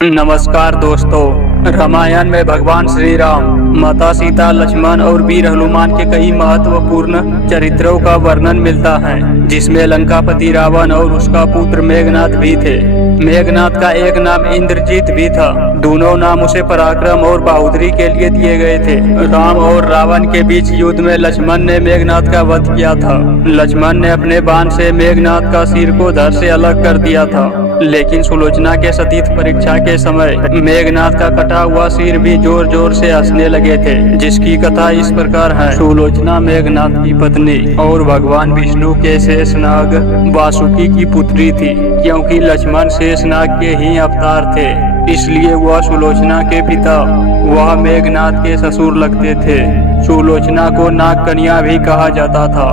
नमस्कार दोस्तों। रामायण में भगवान श्री राम, माता सीता, लक्ष्मण और वीर हनुमान के कई महत्वपूर्ण चरित्रों का वर्णन मिलता है, जिसमें लंकापति रावण और उसका पुत्र मेघनाद भी थे। मेघनाद का एक नाम इंद्रजीत भी था। दोनों नाम उसे पराक्रम और बहादुरी के लिए दिए गए थे। राम और रावण के बीच युद्ध में लक्ष्मण ने मेघनाद का वध किया था। लक्ष्मण ने अपने बाण से मेघनाद का सिर को धड़ से अलग कर दिया था, लेकिन सुलोचना के सतीर्थ परीक्षा के समय मेघनाद का कटा हुआ सिर भी जोर जोर से हंसने लगे थे, जिसकी कथा इस प्रकार है। सुलोचना मेघनाद की पत्नी और भगवान विष्णु के शेषनाग वासुकी की पुत्री थी। क्योंकि लक्ष्मण शेषनाग के ही अवतार थे, इसलिए वह सुलोचना के पिता वह मेघनाद के ससुर लगते थे। सुलोचना को नाग कन्या भी कहा जाता था।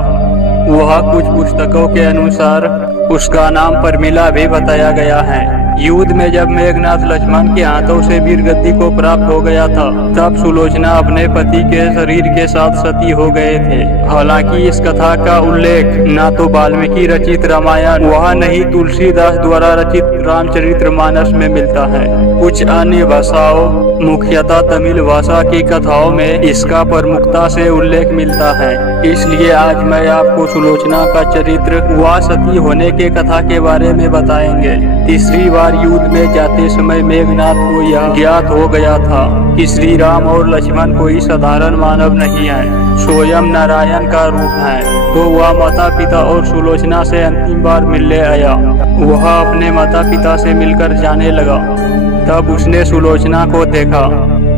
वह कुछ पुस्तकों के अनुसार उसका नाम परमिला भी बताया गया है। युद्ध में जब मेघनाद लक्ष्मण के हाथों से वीरगति को प्राप्त हो गया था, तब सुलोचना अपने पति के शरीर के साथ सती हो गए थे। हालांकि इस कथा का उल्लेख न तो वाल्मीकि रचित रामायण वह नहीं तुलसीदास द्वारा रचित रामचरितमानस में मिलता है। कुछ अन्य भाषाओं, मुख्यतः तमिल भाषा की कथाओं में इसका प्रमुखता से उल्लेख मिलता है। इसलिए आज मैं आपको सुलोचना का चरित्र व सती होने के कथा के बारे में बताएंगे। तीसरी बार युद्ध में जाते समय मेघनाद को यह ज्ञात हो गया था कि श्री राम और लक्ष्मण कोई साधारण मानव नहीं है, स्वयं नारायण का रूप है। तो वह माता पिता और सुलोचना से अंतिम बार मिलने आया। वह अपने माता पिता से मिलकर जाने लगा। तब उसने सुलोचना को देखा।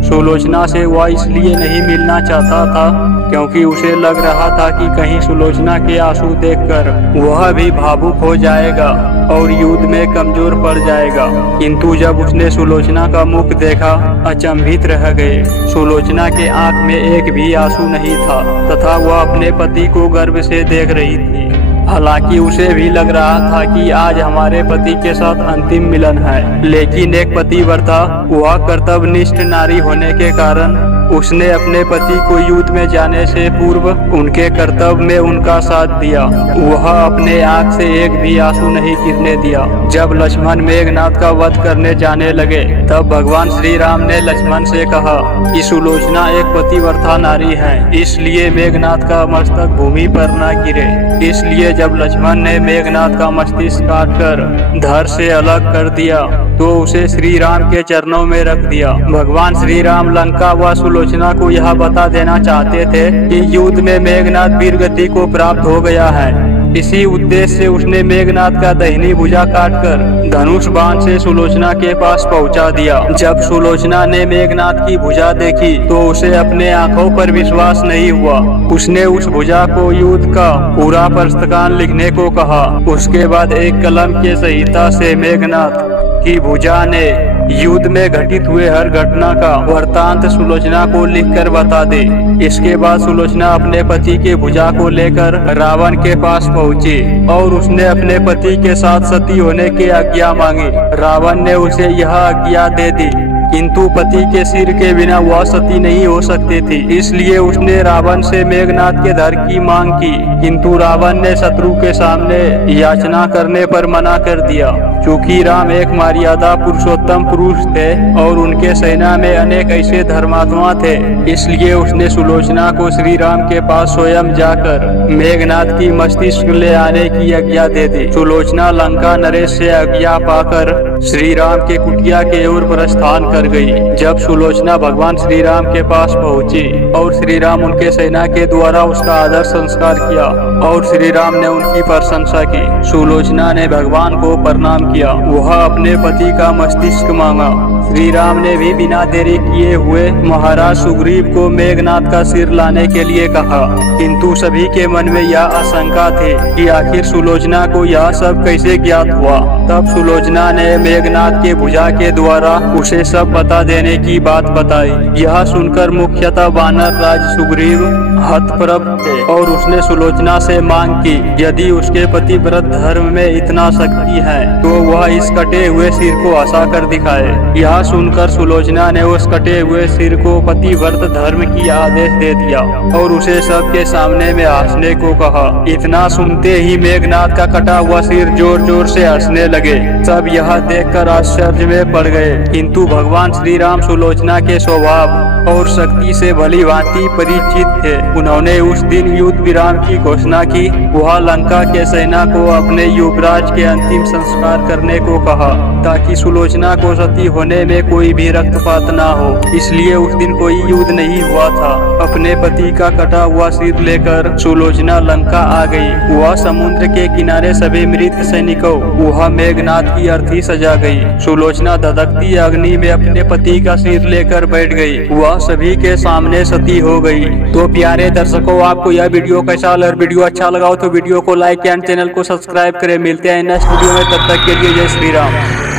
सुलोचना से वह इसलिए नहीं मिलना चाहता था क्योंकि उसे लग रहा था कि कहीं सुलोचना के आंसू देखकर वह भी भावुक हो जाएगा और युद्ध में कमजोर पड़ जाएगा। किंतु जब उसने सुलोचना का मुख देखा, अचंभित रह गए। सुलोचना के आंख में एक भी आंसू नहीं था तथा वह अपने पति को गर्व से देख रही थी। हालांकि उसे भी लग रहा था कि आज हमारे पति के साथ अंतिम मिलन है, लेकिन एक पतिव्रता वह कर्तव्यनिष्ठ नारी होने के कारण उसने अपने पति को युद्ध में जाने से पूर्व उनके कर्तव्य में उनका साथ दिया। वह अपने आंख से एक भी आंसू नहीं गिरने दिया। जब लक्ष्मण मेघनाद का वध करने जाने लगे, तब भगवान श्री राम ने लक्ष्मण से कहा कि सुलोचना एक पतिव्रता नारी है, इसलिए मेघनाद का मस्तक भूमि पर न गिरे। इसलिए जब लक्ष्मण ने मेघनाद का मस्तिष्क काटकर धड़ से अलग कर दिया, तो उसे श्री राम के चरणों में रख दिया। भगवान श्री राम लंका व सुलोचना को यह बता देना चाहते थे कि युद्ध में मेघनाद वीरगति को प्राप्त हो गया है। इसी उद्देश्य से उसने मेघनाद का दाहिनी भुजा काटकर धनुष बाण से सुलोचना के पास पहुंचा दिया। जब सुलोचना ने मेघनाद की भुजा देखी तो उसे अपने आंखों पर विश्वास नहीं हुआ। उसने उस भुजा को युद्ध का पूरा प्रस्थान लिखने को कहा। उसके बाद एक कलम के सहायता से मेघनाद की भुजा ने युद्ध में घटित हुए हर घटना का वृत्तांत सुलोचना को लिखकर बता दे। इसके बाद सुलोचना अपने पति के भुजा को लेकर रावण के पास पहुंची और उसने अपने पति के साथ सती होने की आज्ञा मांगी। रावण ने उसे यह आज्ञा दे दी, किंतु पति के सिर के बिना वह सती नहीं हो सकती थी। इसलिए उसने रावण से मेघनाद के धड़ की मांग की, किंतु रावण ने शत्रु के सामने याचना करने पर मना कर दिया। चूंकि राम एक मर्यादा पुरुषोत्तम पुरुष थे और उनके सेना में अनेक ऐसे धर्मात्मा थे, इसलिए उसने सुलोचना को श्री राम के पास स्वयं जाकर मेघनाद की मस्तिष्क ले आने की आज्ञा दे दी। सुलोचना लंका नरेश से आज्ञा पाकर श्री राम के कुटिया के ओर प्रस्थान कर गई। जब सुलोचना भगवान श्री राम के पास पहुंची और श्री राम उनके सेना के द्वारा उसका आदर संस्कार किया और श्री राम ने उनकी प्रशंसा की। सुलोचना ने भगवान को प्रणाम किया। वह अपने पति का मस्तिष्क मांगा। श्री राम ने भी बिना देरी किए हुए महाराज सुग्रीव को मेघनाद का सिर लाने के लिए कहा, किंतु सभी के मन में यह आशंका थी कि आखिर सुलोचना को यह सब कैसे ज्ञात हुआ। तब सुलोचना ने मेघनाद के भुजा के द्वारा उसे सब बता देने की बात बताई। यह सुनकर मुख्यतः वानर राज सुग्रीव हतप्रभ थे और उसने सुलोचना से मांग की, यदि उसके पति व्रत धर्म में इतना शक्ति है तो वह इस कटे हुए सिर को हंसाकर दिखाए। यह सुनकर सुलोचना ने उस कटे हुए सिर को पति व्रत धर्म की आदेश दे दिया और उसे सबके सामने में हंसने को कहा। इतना सुनते ही मेघनाथ का कटा हुआ सिर जोर जोर से हंसने लगे। सब यह देखकर आश्चर्य में पड़ गए, किंतु भगवान श्री राम सुलोचना के स्वभाव और शक्ति से भली भांति परिचित थे। उन्होंने उस दिन युद्ध विराम की घोषणा की। वह लंका के सेना को अपने युवराज के अंतिम संस्कार करने को कहा ताकि सुलोचना को सती होने में कोई भी रक्तपात न हो। इसलिए उस दिन कोई युद्ध नहीं हुआ था। अपने पति का कटा हुआ सिर लेकर सुलोचना लंका आ गई। वह समुद्र के किनारे सभी मृत सैनिकों वह मेघनाथ की अर्थी सजा गई। सुलोचना धधकती अग्नि में अपने पति का सिर लेकर बैठ गई। वह सभी के सामने सती हो गई। तो प्यारे दर्शकों, आपको यह वीडियो कैसा लगा? वीडियो अच्छा लगा हो तो वीडियो को लाइक एंड चैनल को सब्सक्राइब करें। मिलते हैं नेक्स्ट वीडियो में, तब तक के लिए जय श्री राम।